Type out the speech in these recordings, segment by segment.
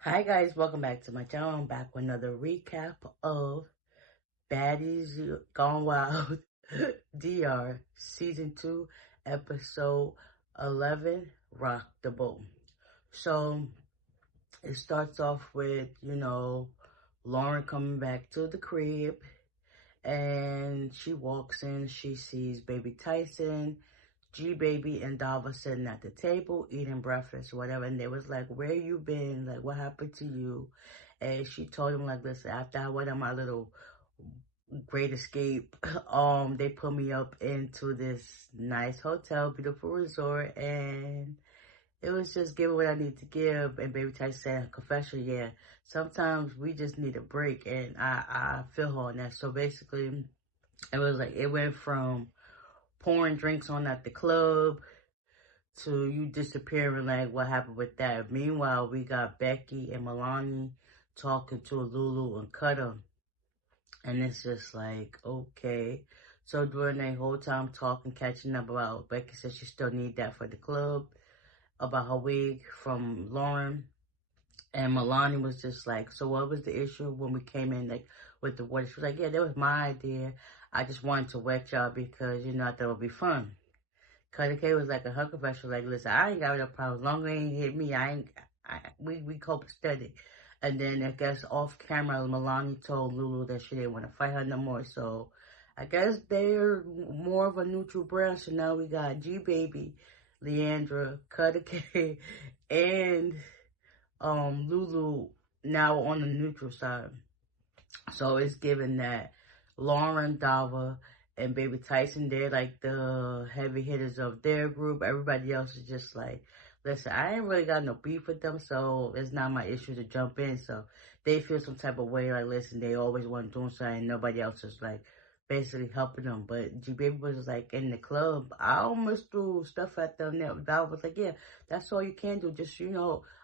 Hi guys, welcome back to my channel. I'm back with another recap of Baddies Gone Wild DR Season 2, Episode 11, Rock the Boat. So, it starts off with, Lauren coming back to the crib, and she walks in, she sees baby Tyson, G-Baby, and Dava sitting at the table, eating breakfast, whatever, and they was like, where you been? Like, what happened to you? And she told him, like, listen, after I went on my little great escape, they put me up into this nice hotel, beautiful resort, and it was just giving what I need to give. And baby Ty said, confession, yeah, sometimes we just need a break, and I feel her on that. So basically, it was like, it went from pouring drinks on at the club to you disappearing, like what happened with that. Meanwhile, we got Becky and Maloni talking to Lulu and Cutter. And it's just like, okay. So during that whole time talking, catching up about, Becky said she still need that for the club, about her wig from Lauren. And Maloni was just like, so what was the issue when we came in, like, with the water? She was like, yeah, that was my idea. I just wanted to wet y'all because, I thought it would be fun. Cuddy K was like a her confession, like, listen, I ain't got no problem. As long as it ain't hit me, we copacetic. And then I guess off camera, Maloni told Lulu that she didn't want to fight her no more. So I guess they're more of a neutral brand. So now we got G-Baby, Leandra, Cuddy K, and Lulu now on the neutral side. So it's given that Lauren, Dava, and Baby Tyson, they're like the heavy hitters of their group. Everybody else is just like, listen, I ain't really got no beef with them, so it's not my issue to jump in. So they feel some type of way, like, listen, they always want to do something, and nobody else is like basically helping them. But G Baby was like in the club, I almost threw stuff at them. Dava was like, yeah, that's all you can do. Just,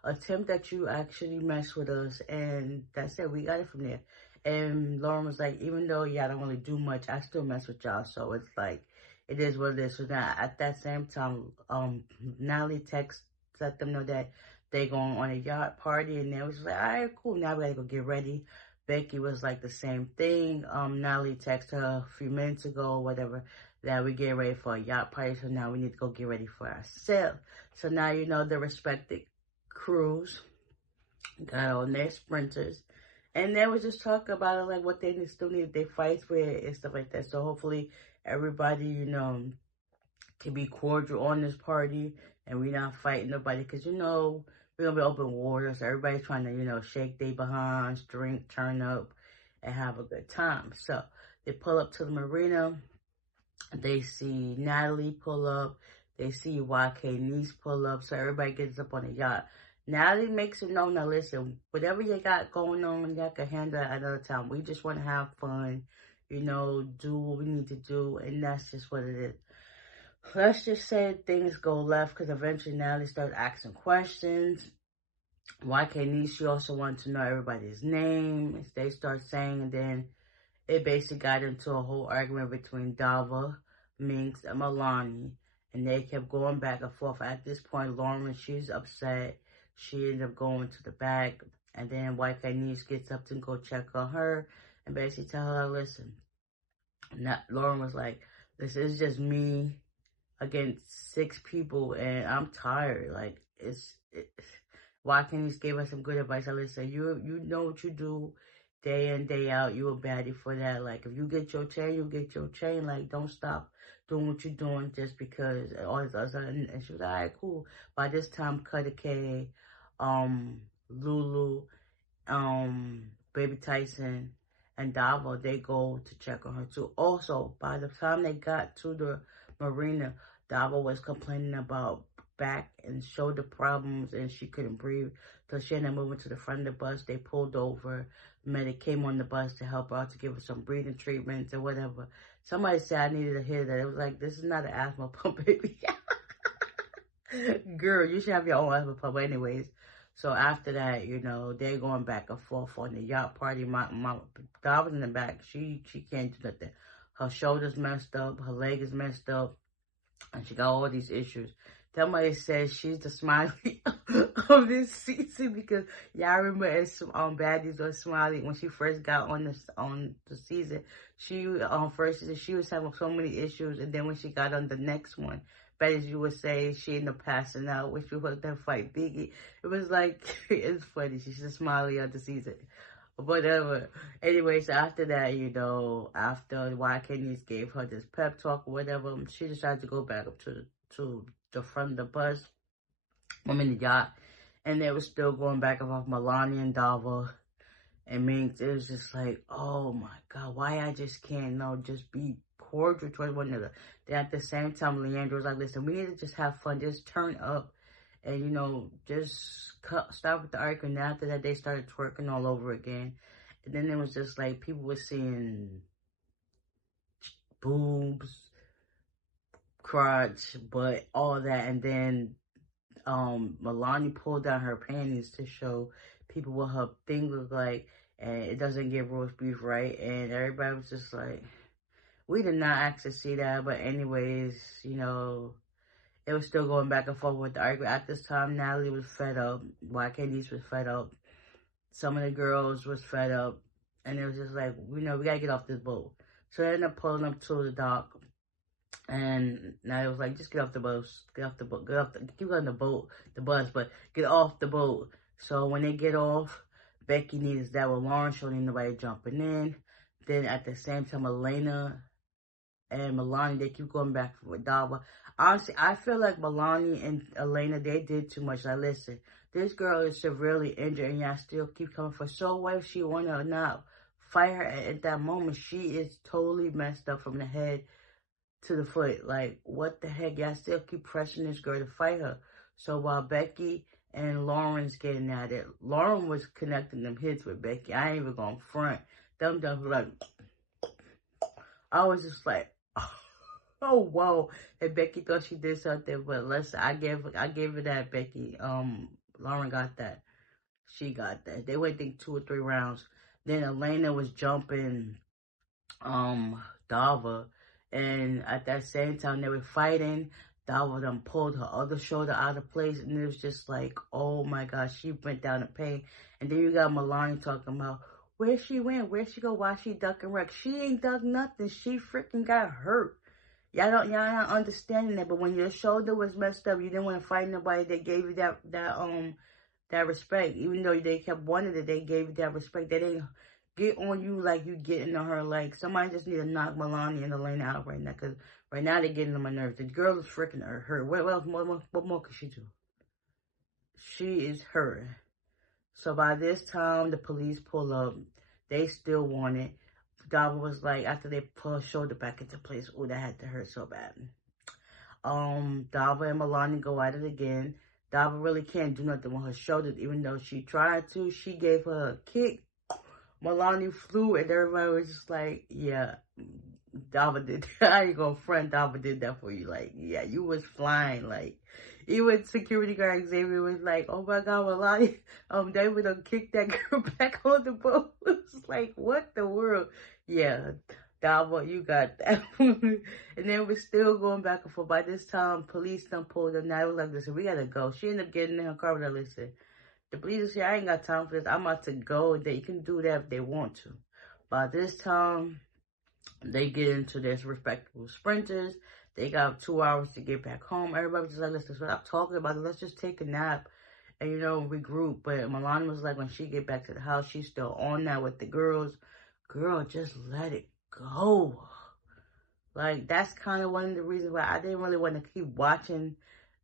attempt that you actually mess with us, and that's it. We got it from there. And Lauren was like, even though y'all don't really do much, I still mess with y'all. So it's like, it is what it is. So now at that same time, Natalie let them know that they going on a yacht party, and they was like, all right, cool. Now we gotta go get ready. Becky was like the same thing. Natalie texted her a few minutes ago, whatever, that we get ready for a yacht party. So now we need to go get ready for ourselves. So now the respective crews got on their sprinters. And they was just talking about it, like what they still need their fights with and stuff like that. So hopefully everybody, can be cordial on this party and we not fighting nobody. Because, we're going to be open water. So everybody's trying to, shake their behinds, drink, turn up, and have a good time. So they pull up to the marina. They see Natalie pull up. They see YK Niece pull up. So everybody gets up on the yacht. Natalie makes it known, now listen, whatever you got going on, y'all can handle it another time. We just want to have fun, do what we need to do, and that's just what it is. Let's just say things go left, because eventually Natalie starts asking questions. YK Niece, she also wanted to know everybody's name. They start saying, and then it basically got into a whole argument between Dava, Minx, and Maloni, and they kept going back and forth. At this point, Lauren, she's upset. She ended up going to the back, and then White Guy Niece gets up to go check on her and basically tell her, listen. Lauren was like, listen, it's just me against 6 people, and I'm tired. Like, Watkins gave us some good advice. I listen, you know what you do day in, day out. You a baddie for that. Like, if you get your chain, you get your chain. Like, don't stop doing what you're doing just because all this other. And she was like, all right, cool. By this time, Cuddy K, Lulu, Baby Tyson, and Dava, they go to check on her too. Also, by the time they got to the marina, Dava was complaining about back and shoulder problems, and she couldn't breathe. So she ended up moving to the front of the bus. They pulled over. Medic came on the bus to help her out, to give her some breathing treatments or whatever. Somebody said I needed to hear that. It was like, this is not an asthma pump, baby. Girl, you should have your own asthma pump anyways. So after that, they're going back and forth on the yacht party. My dog was in the back. She can't do nothing. Her shoulder's messed up. Her leg is messed up. And she got all these issues. somebody says she's the Smiley of this season because y'all remember as Baddies or Smiley when she first got on the season, she first season she was having so many issues, and then when she got on the next one, Baddies you would say she ended up passing out when she was that fight Biggie. It was like it's funny. She's the Smiley of the season. Whatever. Anyway, so after that, after Y Kenny's gave her this pep talk or whatever, she decided to go back up to the front of the bus. I'm in the yacht, and they were still going back and forth, Maloni and Dava. And Minx, it was just like, oh my God, why I just can't, just be cordial towards one another. Then at the same time, Leandro was like, listen, we need to just have fun, just turn up. And, just stop with the arguing. And after that, they started twerking all over again. And then it was just like, people were seeing boobs, crotch, butt, all that. And then Maloni pulled down her panties to show people what her thing looked like. And it doesn't give roast beef right. And everybody was just like, we did not actually see that. But anyways, it was still going back and forth with the argument. At this time, Natalie was fed up. Y Candice was fed up. Some of the girls was fed up. And it was just like, we got to get off this boat. So they ended up pulling up to the dock. And Natalie was like, just get off the boat. Get off the boat. Keep on the boat, the bus, but get off the boat. So when they get off, Becky needs that with Lauren. She don't need nobody jumping in. Then at the same time, Elena and Maloni, they keep going back with Dava. Honestly, I feel like Maloni and Elena, they did too much. Like, listen, this girl is severely injured, and y'all still keep coming for. So what if she want to not fight her at that moment? She is totally messed up from the head to the foot. Like, what the heck? Y'all still keep pressing this girl to fight her. So while Becky and Lauren's getting at it, Lauren was connecting them hits with Becky. I ain't even gonna front. Them were like, I was just like, oh, whoa. And Becky thought she did something, but listen, I gave her that, Becky. Lauren got that. She got that. They went, I think, 2 or 3 rounds. Then Elena was jumping Dava. And at that same time, they were fighting. Dava done pulled her other shoulder out of place. And it was just like, oh, my gosh, she went down in pain. And then you got Maloni talking about, where she went, where she go, why she ducking wreck. She ain't duck nothing. She freaking got hurt. Y'all not understanding that. But when your shoulder was messed up, you didn't want to fight nobody that gave you that respect. Even though they kept wanting it, they gave you that respect. They didn't get on you like you getting on her. Like, somebody just need to knock Maloni and Elena out right now. Because right now they're getting on my nerves. The girl is freaking hurt. What more could she do? She is hurt. So by this time, the police pull up. They still want it. Dava was like, after they pull her shoulder back into place, oh, that had to hurt so bad. Dava and Maloni go at it again. Dava really can't do nothing with her shoulder, even though she tried to. She gave her a kick. Maloni flew, and everybody was just like, yeah, Dava did that. I ain't gonna front, Dava did that for you. Like, yeah, you was flying. Like, even security guard Xavier was like, oh my God, Maloni, they would have kicked that girl back on the boat. It's like, what the world? Yeah, Dava, you got that. And then we're still going back and forth. By this time, police done pulled her. Now I was like, listen, we gotta go. She ended up getting in her car with her. Listen, the police say, I ain't got time for this. I'm about to go. They can do that if they want to. By this time, they get into their respectable sprinters. They got 2 hours to get back home. Everybody was just like, let's stop talking about it. Let's just take a nap and, regroup. But Maloni was like, when she get back to the house, she's still on that with the girls. Girl, just let it go. Like, that's kind of one of the reasons why I didn't really want to keep watching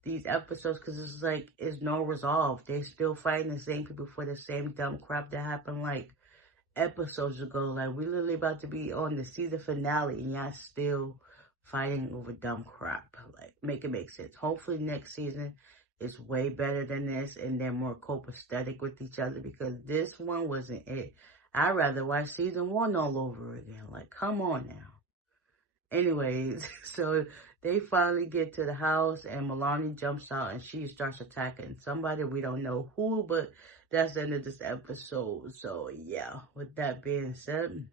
these episodes, because it's like, it's no resolve. They're still fighting the same people for the same dumb crap that happened, like, episodes ago. Like, we literally about to be on the season finale, and y'all still fighting over dumb crap. Like, make it make sense. Hopefully next season is way better than this, and they're more copacetic with each other, because this one wasn't it. I'd rather watch season 1 all over again. Like, come on now. Anyways, so they finally get to the house, and Maloni jumps out, and she starts attacking somebody. We don't know who, but that's the end of this episode. So, yeah, with that being said,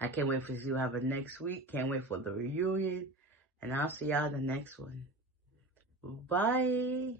I can't wait for you to have a next week. Can't wait for the reunion. And I'll see y'all in the next one. Bye.